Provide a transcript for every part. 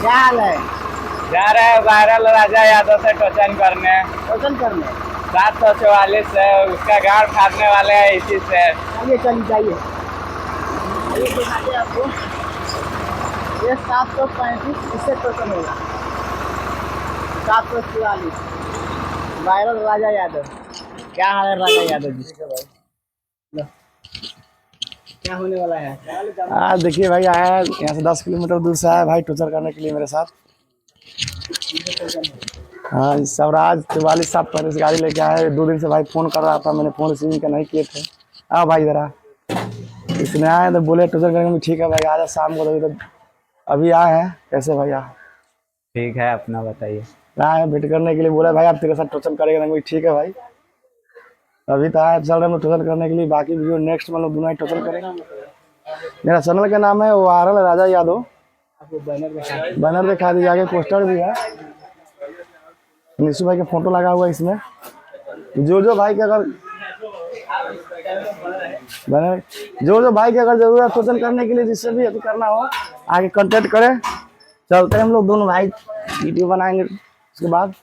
क्या हाल है? जा रहे हैं वायरल राजा यादव से टोचन करने। टोचन करने 744 है, उसका गाड़ फाड़ने वाले हैं इसी से। चलिए चलिए जाइए। ये दिखाइए आपको, ये 735 इससे टोचन होगा। 744 वायरल राजा यादव। क्या हाल है राजा यादव जी? लो, क्या होने वाला है? आज देखिए भाई आया है यहाँ से 10 किलोमीटर दूर से आया भाई टोचर करने के लिए मेरे साथ। हाँ स्वराज 44 गाड़ी लेके आए। 2 दिन से भाई फ़ोन कर रहा था, मैंने फ़ोन रिसीव का नहीं किए थे। आओ भाई ज़रा, इसने आए तो बोले टोचर करेंगे। ठीक है भाई आजा शाम को। तो अभी आए हैं। कैसे भैया? ठीक है, अपना बताइए। आए भेंट करने के लिए, बोला भाई आप तेरे साथ टोचन करेंगे। ठीक है भाई, अभी तो आए चल रहे हैं टोचन करने के लिए। बाकी वीडियो नेक्स्ट मतलब दोनों ही टोचन करेंगे। मेरा चैनल का नाम है वायरल राजा यादव। आपको बैनर बैनर दिखा दीजिए, आगे पोस्टर भी है, निशु भाई का फोटो लगा हुआ है इसमें। जो भाई के अगर बैनर, जो भाई की अगर जरूरत टोचन करने के लिए जिससे भी अभी करना हो आगे कांटेक्ट करें। चलते हैं हम लोग दोनों भाई, वीडियो बनाएंगे उसके बाद।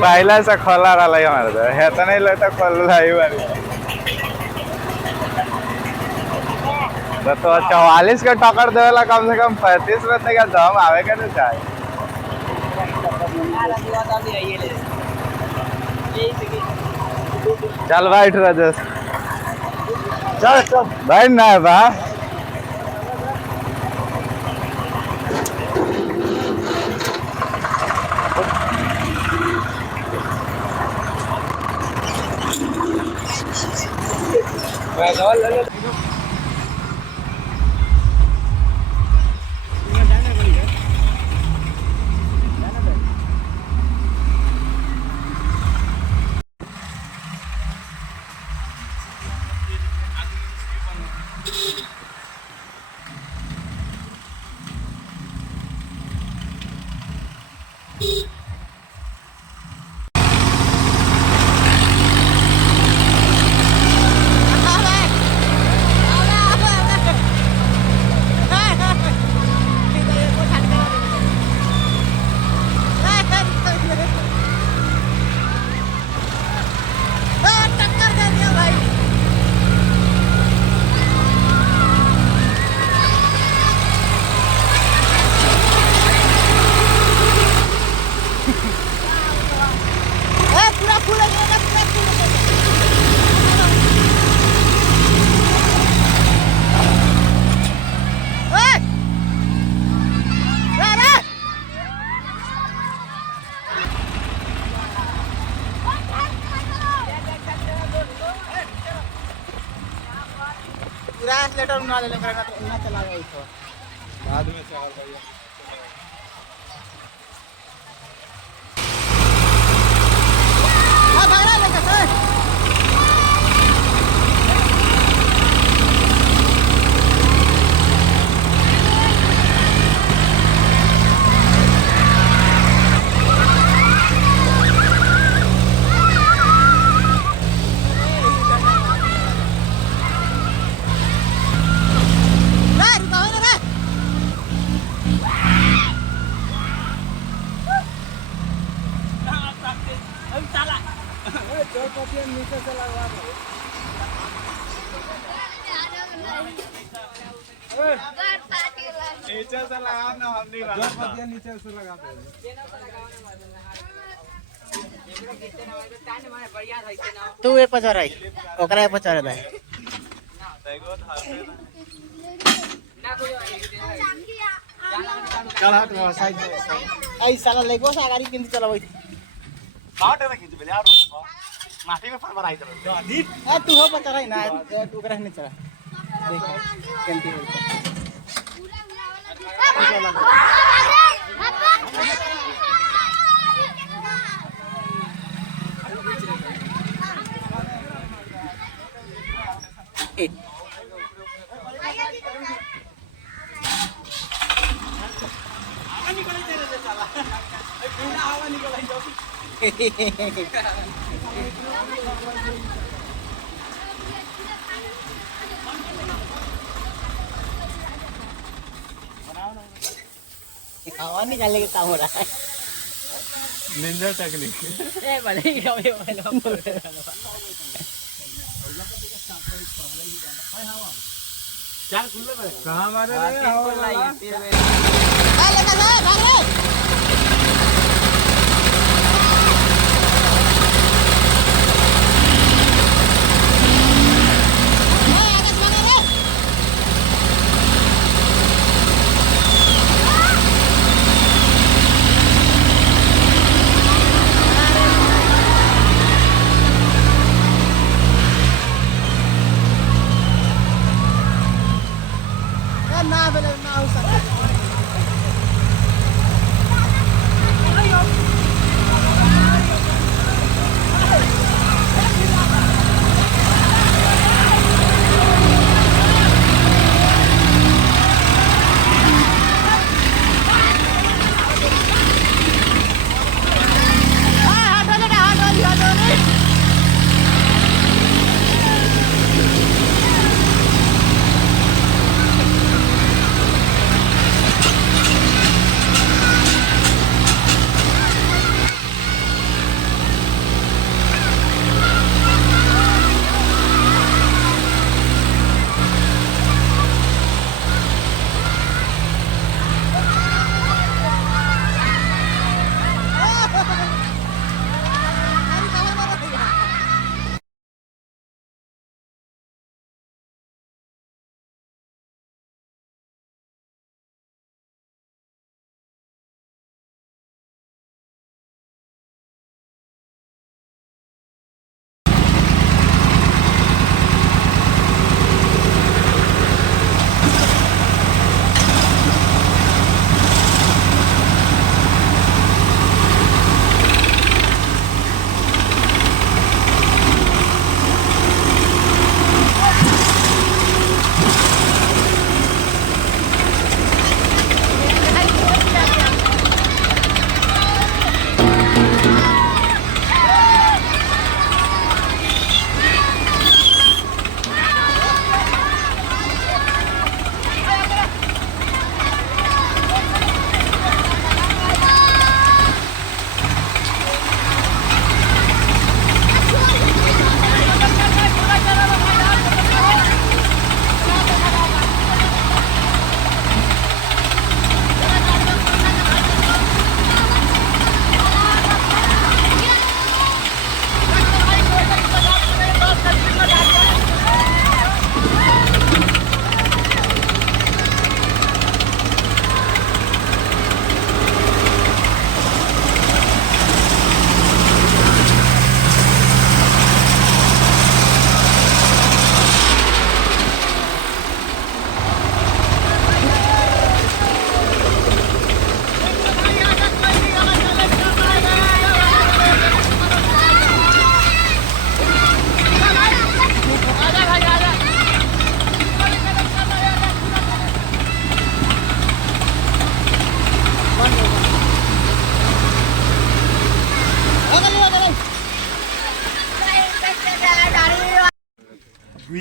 पहले से खोला रहा है हमारे है तो नहीं लगता खोल रहा है। तो 44 का टक्कर देवेला कम से कम 35 में का दम आवे के नहीं चाहिए। चल बैठ राजेश, चल बैठ ना है बा। लेटर ना ले लेकर ना चला गया इसको बाद में चल भैया। नीचे से लगवा दो। नीचे से लगा ना, हम नहीं लगा। नीचे से लगा दो। तू ये पचा रही ओकरा ये पचा रहा है। चल हट वो साइड में। आई साला लेगो से गाड़ी किंद चलावई काट में खींच बेले यार माटी में फर भराई दे। आ तू हो पचा रही ना, तू ओकरा नहीं चला देख केंती बोलता हवा निकालने के काम हो रहा है। Ninja technique. ए बड़े कभी कहाँ मारे रे हवा वाला? ना हो सकता।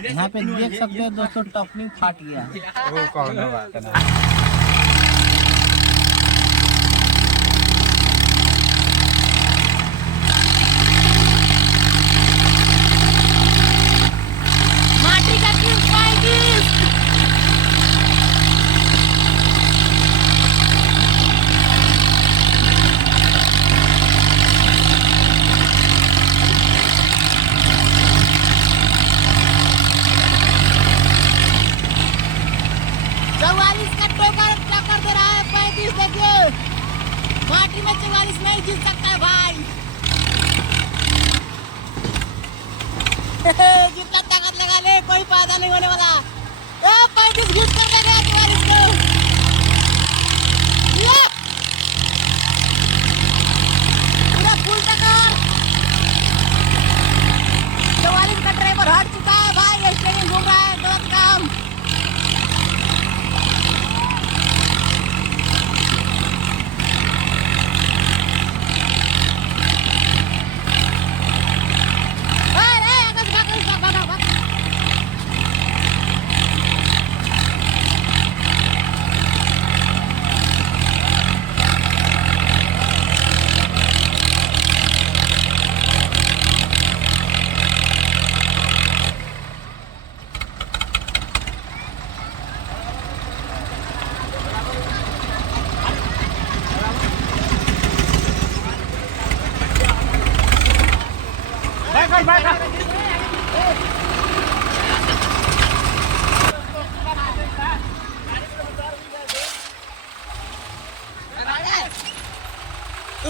यहाँ पे देख सकते हो दोस्तों, टॉपिंग फाट गया। वो कौन बात है। माटी में 44 नहीं जीत सकता है भाई। जितना ताकत लगा ले कोई फायदा नहीं होने वाला। 35 घिस कर देगा 44 को। पूरा फुल टक्कर। 44 का ड्राइवर हट चुका है भाई, स्टेरिंग घूम रहा है, गलत काम।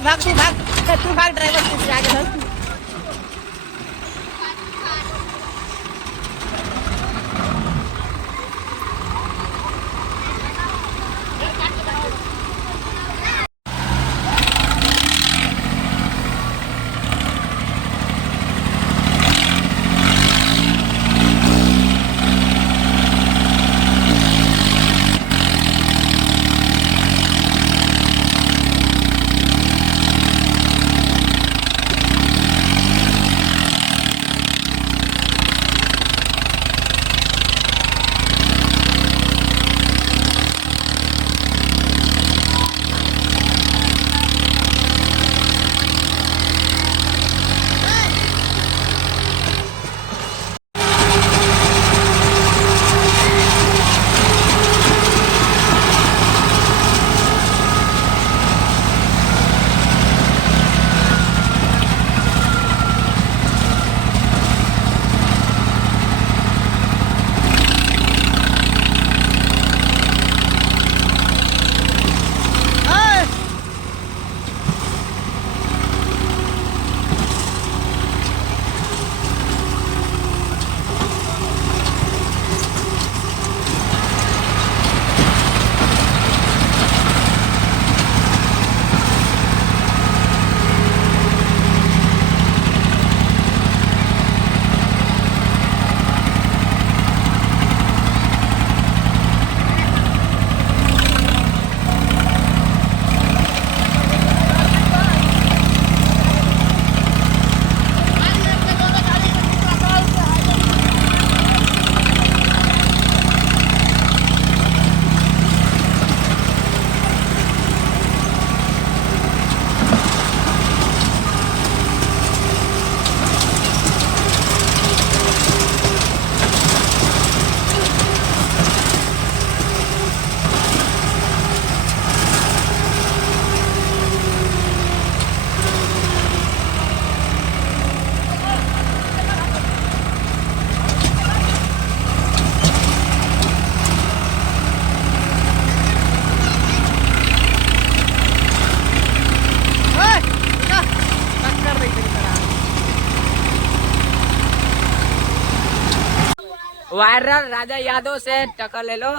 भाग तू भाग ड्राइवर से आगे भाग वायरल राजा यादव से टक्कर ले लो।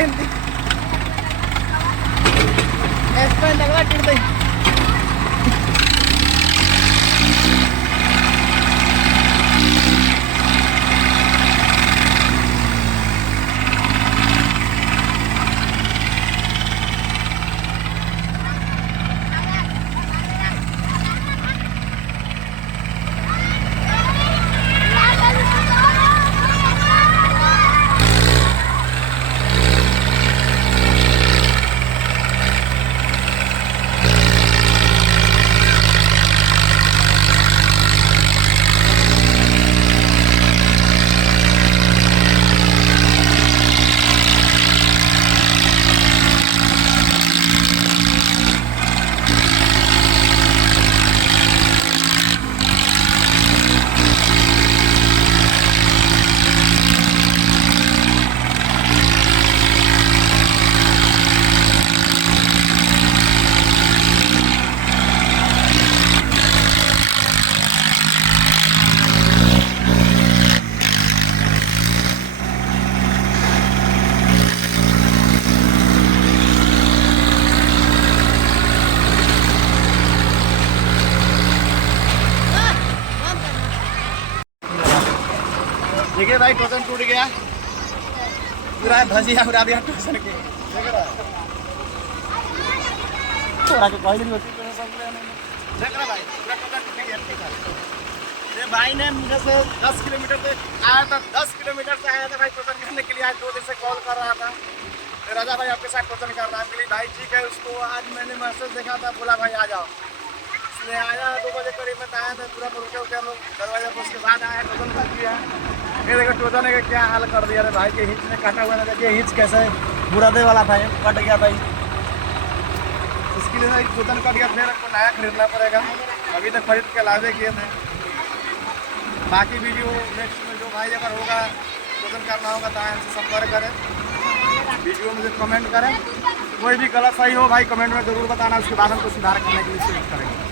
हिंदी एस लगवा टिड़ दे देखिए भाई टोकन टूट गया पूरा धजिया उड़ा दिया टोकन के थोड़ा के पहले होती है सब देख रहा भाई पूरा टोकन टूट गया ये भाई ने मुझे से 10 किलोमीटर से आया था 10 किलोमीटर से आया था भाई टोकन करने के लिए आज 2 दिन से कॉल कर रहा था तो राजा भाई आपके साथ टोकन कर रहा है बोली भाई ठीक है उसको आज मैंने मैसेज देखा था बोला भाई आ जाओ इसलिए आया 2 बजे करीब में आया था पूरा बोल के हम लोग दरवाजा पर उसके बाद आया टोकन कर दिया ये देखो टोकन का क्या हाल कर दिया रे भाई के हिच ने काटा हुआ ना देखिए हिच कैसे बुरादे वाला था कट गया भाई इसके लिए भाई टोकन कट गया फिर आपको नया खरीदना पड़ेगा अभी तक खरीद के लावे किए थे बाकी वीडियो नेक्स्ट में जो भाई अगर होगा टोकन करना होगा तो हमसे संपर्क करें वीडियो में कमेंट करें कोई भी गलत सही हो भाई कमेंट में ज़रूर बताना उसके बाद हमको सुधार करने के लिए कोशिश करेंगे।